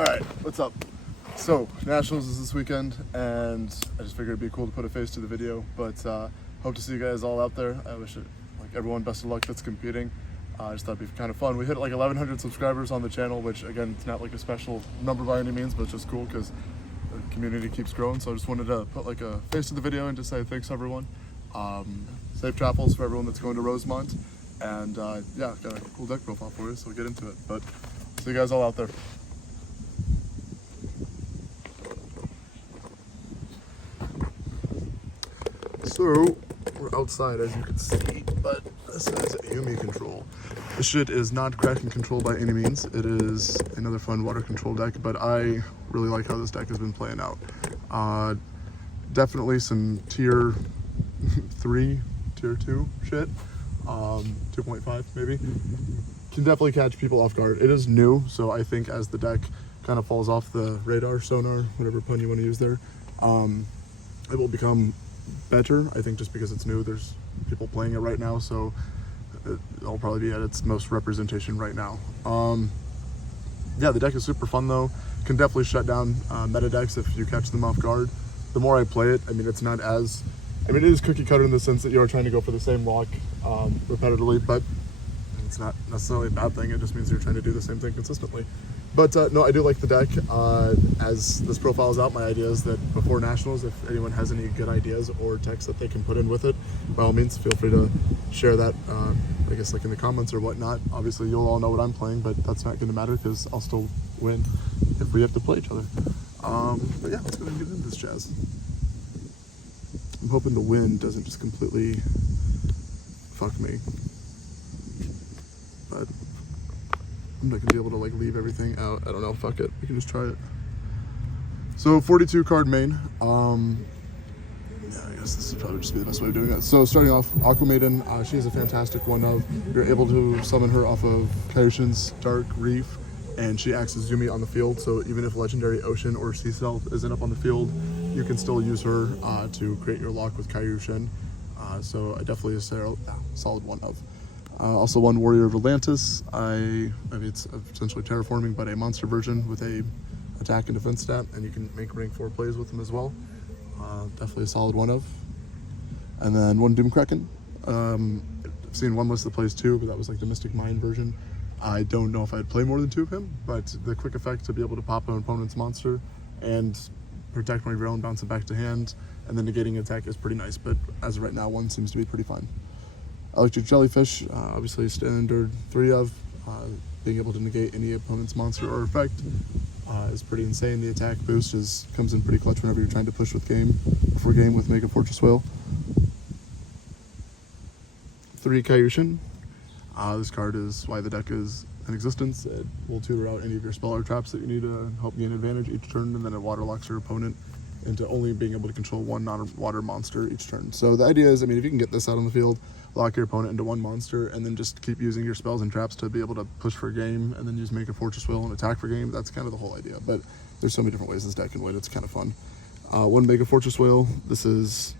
Alright, what's up? So, Nationals is this weekend, and I just figured it'd be cool to put a face to the video, but hope to see you guys all out there. I wish everyone best of luck that's competing. I just thought it'd be kind of fun. We hit like 1,100 subscribers on the channel, which again, it's not like a special number by any means, but it's just cool because the community keeps growing. So I just wanted to put like a face to the video and just say thanks everyone. Safe travels for everyone that's going to Rosemont, and yeah, got a cool deck profile for you, so we'll get into it. But see you guys all out there. So, we're outside as you can see, but this is Yumi control. This shit is not Kraken control by any means. It is another fun water control deck, but I really like how this deck has been playing out. Definitely some tier 3, tier 2 shit. 2.5 maybe. Can definitely catch people off guard. It is new, so I think as the deck kind of falls off the radar, sonar, whatever pun you want to use there, it will become better. I think just because it's new, there's people playing it right now, so it'll probably be at its most representation right now. Yeah, the deck is super fun though. Can definitely shut down meta decks if you catch them off guard. The more I play it, I mean, it's not as, I mean, it is cookie cutter in the sense that you are trying to go for the same lock repetitively, but it's not necessarily a bad thing. It just means you're trying to do the same thing consistently. But no, I do like the deck. As this profile is out, my idea is that before Nationals, if anyone has any good ideas or text that they can put in with it, by all means, feel free to share that, I guess, like in the comments or whatnot. Obviously, you'll all know what I'm playing, but that's not going to matter because I'll still win if we have to play each other. But yeah, let's go ahead and get into this jazz. I'm hoping the wind doesn't just completely fuck me. But I'm not gonna be able to like leave everything out. I don't know, fuck it. We can just try it. So 42 card main. Yeah, I guess this would probably just be the best way of doing it. So starting off, Aqua Maiden, she is a fantastic one of. You're able to summon her off of Kairyu-Shin's Dark Reef, and she acts as Yumi on the field. So even if Legendary Ocean or Sea Self isn't up on the field, you can still use her to create your lock with Kairyu-Shin. So I definitely a solid one of. Also one Warrior of Atlantis. I mean, it's essentially terraforming, but a monster version with a attack and defense stat, and you can make rank 4 plays with them as well. Definitely a solid one of. And then one Doom Kraken. I've seen one list that plays 2, but that was like the Mystic Mind version. I don't know if I'd play more than 2 of him, but the quick effect to be able to pop an opponent's monster and protect one of your own, bounce it back to hand, and then negating attack is pretty nice, but as of right now, 1 seems to be pretty fine. Electric Jellyfish, obviously standard 3 of, being able to negate any opponent's monster or effect is pretty insane. The attack boost comes in pretty clutch whenever you're trying to push with before game with Mega Fortress Whale. 3 Kyushin. This card is why the deck is in existence. It will tutor out any of your spell or traps that you need to help gain advantage each turn, and then it water locks your opponent into only being able to control 1 non-water monster each turn. So the idea is, I mean, if you can get this out on the field, lock your opponent into 1 monster, and then just keep using your spells and traps to be able to push for a game, and then use Mega Fortress Whale and attack for game. That's kind of the whole idea, but there's so many different ways this deck can win. It's kind of fun. 1 Mega Fortress Whale. This is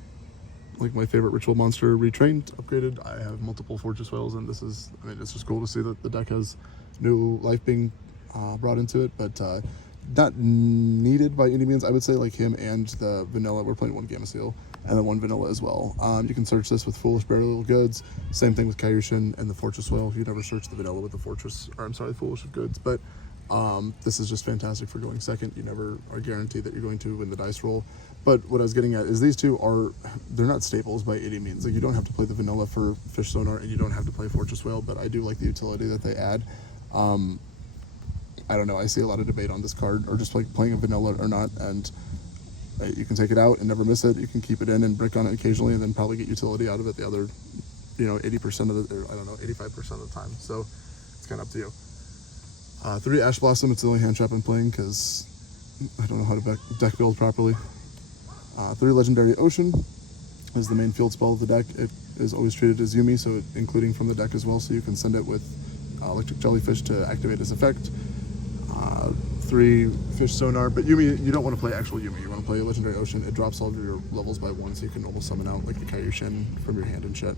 like my favorite ritual monster retrained, upgraded. I have multiple Fortress Whales, and this is, I mean, it's just cool to see that the deck has new life being brought into it, but not needed by any means. I would say like him and the vanilla, we're playing 1 Gamma Seal, and then 1 vanilla as well. You can search this with Foolish Burial Goods. Same thing with Kairyu-Shin and the Fortress Whale. You never search the vanilla with the Foolish of Goods, but this is just fantastic for going second. You never are guaranteed that you're going to win the dice roll. But what I was getting at is these 2 they're not staples by any means. Like, you don't have to play the vanilla for Fish Sonar, and you don't have to play Fortress Whale, but I do like the utility that they add. I don't know, I see a lot of debate on this card, or just like playing a vanilla or not, and you can take it out and never miss it. You can keep it in and brick on it occasionally, and then probably get utility out of it the other, 80% of the, or I don't know, 85% of the time. So it's kind of up to you. 3 Ash Blossom, it's the only hand trap I'm playing because I don't know how to deck build properly. 3 Legendary Ocean is the main field spell of the deck. It is always treated as Yumi, so including from the deck as well, so you can send it with Electric Jellyfish to activate its effect. 3 Fish Sonar, but Yumi, you don't want to play actual Yumi. You want to play Legendary Ocean. It drops all of your levels by 1, so you can almost summon out like the Kairyu-Shin from your hand and shit.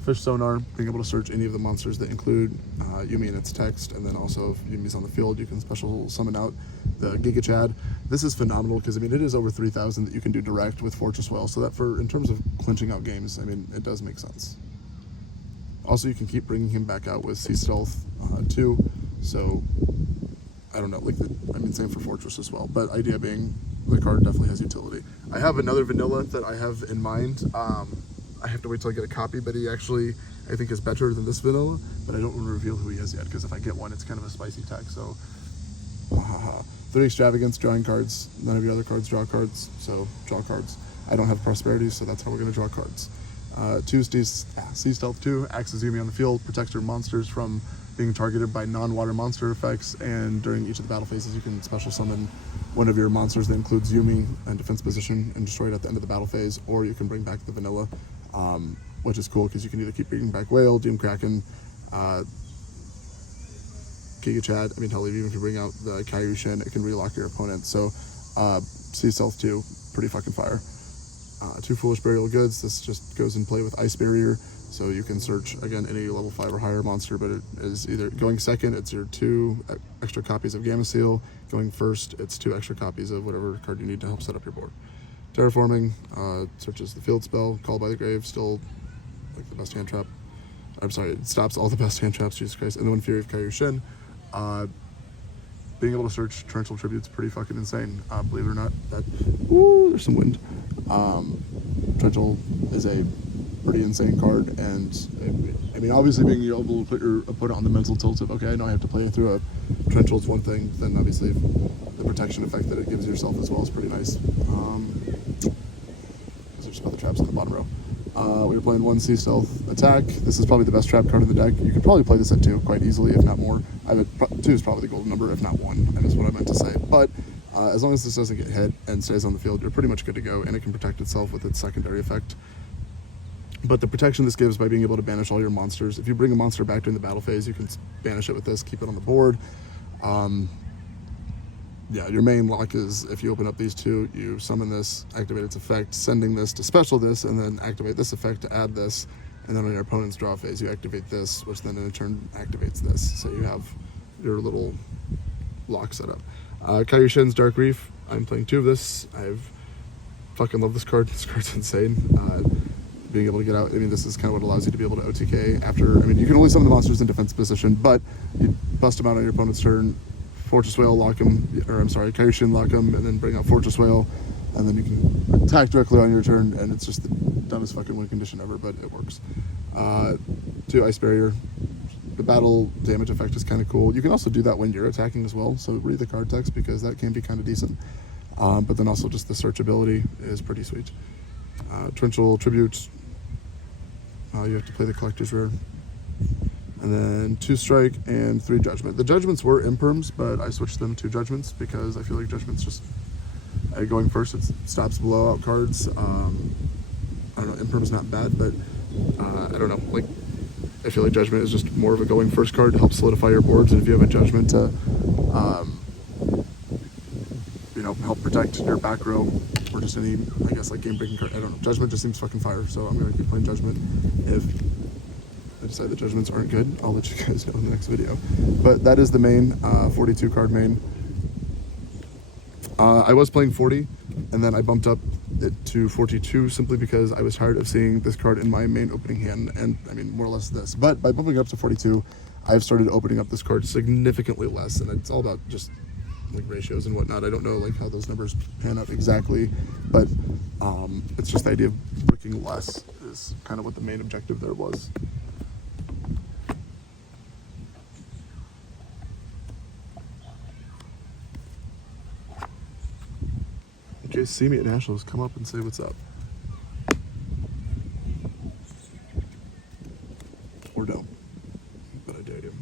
Fish sonar, being able to search any of the monsters that include Yumi and its text, and then also if Yumi's on the field, you can special summon out the Giga Chad. This is phenomenal because I mean it is over 3,000 that you can do direct with Fortress Whale, so that for in terms of clinching out games, I mean it does make sense. Also, you can keep bringing him back out with Sea Stealth too, so I don't know, like I mean same for Fortress as well, but idea being the card definitely has utility. I have another vanilla that I have in mind. I have to wait till I get a copy, but he actually, I think, is better than this vanilla, but I don't want to reveal who he is yet, because if I get one, it's kind of a spicy tech, so. 3 Extravagance, drawing cards. None of your other cards draw cards, so draw cards. I don't have Prosperity, so that's how we're going to draw cards. 2 Sea Stealth 2, acts as Yumi on the field, protects your monsters from being targeted by non-water monster effects, and during each of the battle phases, you can special summon one of your monsters that includes Yumi in defense position and destroy it at the end of the battle phase, or you can bring back the vanilla. Which is cool because you can either keep bringing back Whale, Doom Kraken, Giga Chad. I mean, hell, even if you bring out the Kairyu-Shin, it can relock your opponent. So, Sea Stealth 2, pretty fucking fire. 2 Foolish Burial Goods. This just goes in play with Ice Barrier, so you can search again any level 5 or higher monster. But it is either going second, it's your 2 extra copies of Gamma Seal. Going first, it's 2 extra copies of whatever card you need to help set up your board. Terraforming, searches the field spell, Call by the Grave, still like the best hand trap. I'm sorry, it stops all the best hand traps, Jesus Christ. And then Fury of Kairyu-Shin. Being able to search Torrential Tribute is pretty fucking insane. Believe it or not, there's some wind. Torrential is a pretty insane card, and I mean, obviously being able to put your opponent on the mental tilt of, okay, I know I have to play through a Torrential is one thing, then obviously the protection effect that it gives yourself as well is pretty nice. Those are just other traps on the bottom row. We were playing 1 Sea Stealth attack. This is probably the best trap card in the deck. You could probably play this at 2 quite easily, if not more. 2 is probably the golden number, if not 1, and is what I meant to say. But as long as this doesn't get hit and stays on the field, you're pretty much good to go, and it can protect itself with its secondary effect. But the protection this gives by being able to banish all your monsters. If you bring a monster back during the battle phase, you can banish it with this, keep it on the board. Yeah, your main lock is if you open up these 2, you summon this, activate its effect, sending this to special this, and then activate this effect to add this. And then on your opponent's draw phase, you activate this, which then in turn activates this. So you have your little lock set up. Kairyu-Shin's Dark Reef. I'm playing 2 of this. I've fucking love this card. This card's insane. Being able to get out, I mean, this is kind of what allows you to be able to OTK after, I mean, you can only summon the monsters in defense position, but you bust them out on your opponent's turn, Fortress Whale lock him, or I'm sorry, Kairyu-Shin lock him, and then bring out Fortress Whale, and then you can attack directly on your turn, and it's just the dumbest fucking win condition ever, but it works. 2 Ice Barrier. The battle damage effect is kind of cool. You can also do that when you're attacking as well, so read the card text because that can be kind of decent. But then also just the searchability is pretty sweet. Torrential Tribute. You have to play the Collector's Rare. And then 2 Strike and 3 Judgment. The Judgments were imperms, but I switched them to Judgments because I feel like Judgments just, going first, it stops blowout cards. I don't know, imperm's not bad, but I don't know, like, I feel like Judgment is just more of a going first card to help solidify your boards, and if you have a Judgment to, help protect your back row, or just any, I guess, like game-breaking card, I don't know, Judgment just seems fucking fire, so I'm going to keep playing Judgment. If I decide the Judgments aren't good, I'll let you guys know in the next video. But that is the main, 42 card main. I was playing 40, and then I bumped up it to 42 simply because I was tired of seeing this card in my main opening hand, and I mean, more or less this. But by bumping it up to 42, I've started opening up this card significantly less, and it's all about just like ratios and whatnot. I don't know like how those numbers pan out exactly, but it's just the idea of bricking less is kind of what the main objective there was. If you guys see me at Nationals, come up and say what's up. Or don't. But I dare you.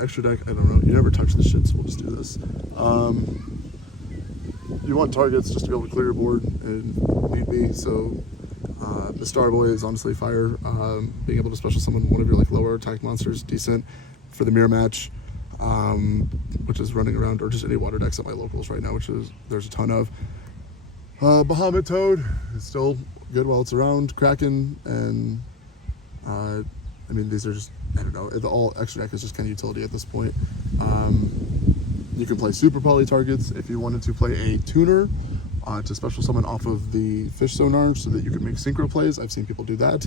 Extra deck, I don't know. You never touch this shit, so we'll just do this. You want targets just to be able to clear your board and need be, so the Starboy is honestly fire. Being able to special summon one of your like lower attack monsters, decent. For the mirror match, which is running around, or just any water decks at my locals right now, which is there's a ton of. Bahamut Toad is still good while it's around. Kraken and I mean, these are just, I don't know, the all extra deck is just kind of utility at this point. You can play super poly targets if you wanted to play a tuner to special summon off of the fish sonar so that you can make synchro plays. I've seen people do that.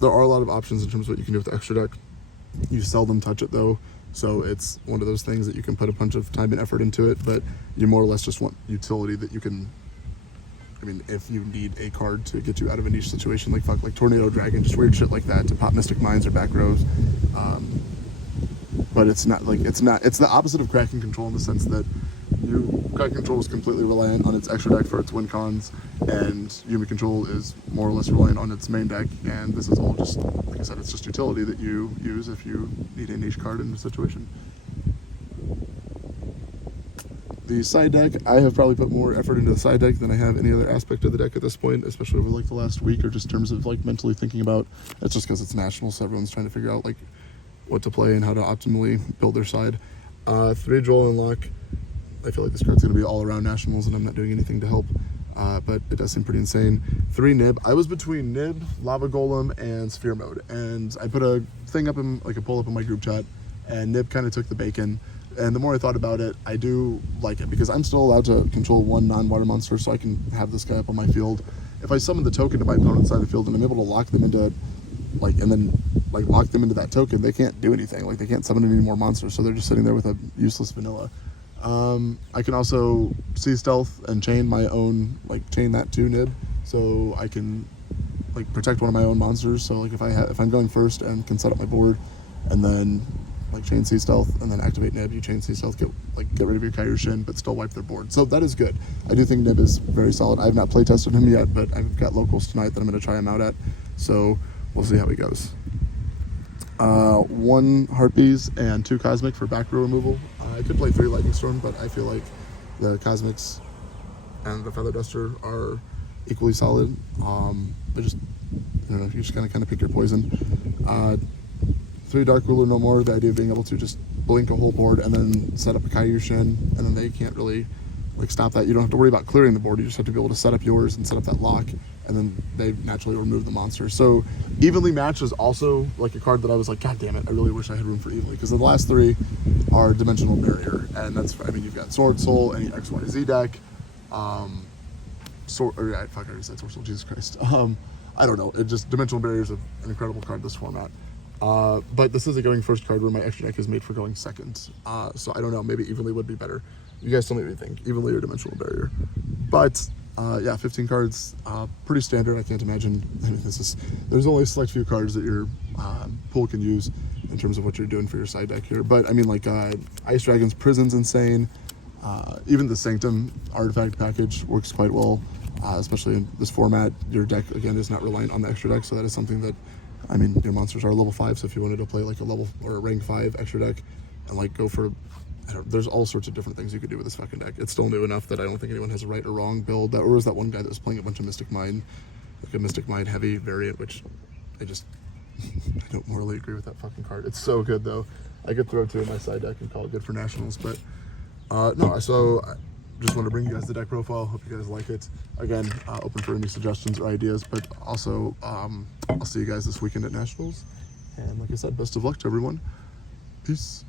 There are a lot of options in terms of what you can do with the extra deck. You seldom touch it though, so it's one of those things that you can put a bunch of time and effort into it, but you more or less just want utility that you can, I mean, if you need a card to get you out of a niche situation, like Tornado Dragon, just weird shit like that to pop Mystic Minds or back rows. But it's not like, it's the opposite of Kraken Control in the sense that Kraken Control is completely reliant on its extra deck for its win cons, and Yumi Control is more or less reliant on its main deck, and this is all just, like I said, it's just utility that you use if you need a niche card in the situation. The side deck, I have probably put more effort into the side deck than I have any other aspect of the deck at this point, especially over like the last week, or just in terms of like mentally thinking about, it's just because it's national, so everyone's trying to figure out like what to play and how to optimally build their side. 3 Droll and Lock, I feel like this card's going to be all around nationals and I'm not doing anything to help, but it does seem pretty insane. 3 Nib, I was between Nib, Lava Golem, and Sphere Mode, and I put a thing up in, like a poll up in my group chat, and Nib kind of took the bacon. And the more I thought about it, I do like it because I'm still allowed to control 1 non-water monster, so I can have this guy up on my field. If I summon the token to my opponent's side of the field and I'm able to lock them into, like, and then like lock them into that token, they can't do anything. Like, they can't summon any more monsters, so they're just sitting there with a useless vanilla. I can also see stealth and chain my own, like chain that to Nib, so I can like protect one of my own monsters. So like if I'm going first and can set up my board, and then like chain sea stealth and then activate Nib, you chain sea stealth, get rid of your Kairyu-Shin, but still wipe their board. So that is good. I do think Nib is very solid. I have not play tested him yet, but I've got locals tonight that I'm going to try him out at. So we'll see how he goes. 1 Harpies and 2 Cosmic for back row removal. I could play 3 Lightning Storm, but I feel like the Cosmics and the Feather Duster are equally solid. But just, I don't know, you just kind of pick your poison. 3 Dark Ruler no more. The idea of being able to just blink a whole board and then set up a Kairyu-Shin, and then they can't really like stop that. You don't have to worry about clearing the board. You just have to be able to set up yours and set up that lock, and then they naturally remove the monster. So Evenly Matched is also like a card that I was like, God damn it, I really wish I had room for Evenly, because the last 3 are Dimensional Barrier, and that's, I mean, you've got Sword Soul, any XYZ deck, I already said Sword Soul, Jesus Christ. I don't know, it just, Dimensional Barrier is an incredible card this format. But this is a going first card where my extra deck is made for going second. So I don't know, maybe Evenly would be better. You guys tell me what you think, Evenly or Dimensional Barrier. But yeah, 15 cards, pretty standard. I can't imagine, I mean, there's only a select few cards that your pool can use in terms of what you're doing for your side deck here. But I mean, like Ice Dragon's Prison's insane. Even the Sanctum artifact package works quite well, especially in this format. Your deck, again, is not reliant on the extra deck, so that is something that, I mean, your monsters are level 5, so if you wanted to play like a level or a rank 5 extra deck and like go for, there's all sorts of different things you could do with this fucking deck. It's still new enough that I don't think anyone has a right or wrong build. Or was that one guy that was playing a bunch of Mystic Mind, like a Mystic Mind heavy variant, which I don't morally agree with that fucking card. It's so good though. I could throw 2 in my side deck and call it good for nationals, but no, so I just want to bring you guys the deck profile. Hope you guys like it. Again, open for any suggestions or ideas, but also I'll see you guys this weekend at nationals. And like I said, best of luck to everyone. Peace.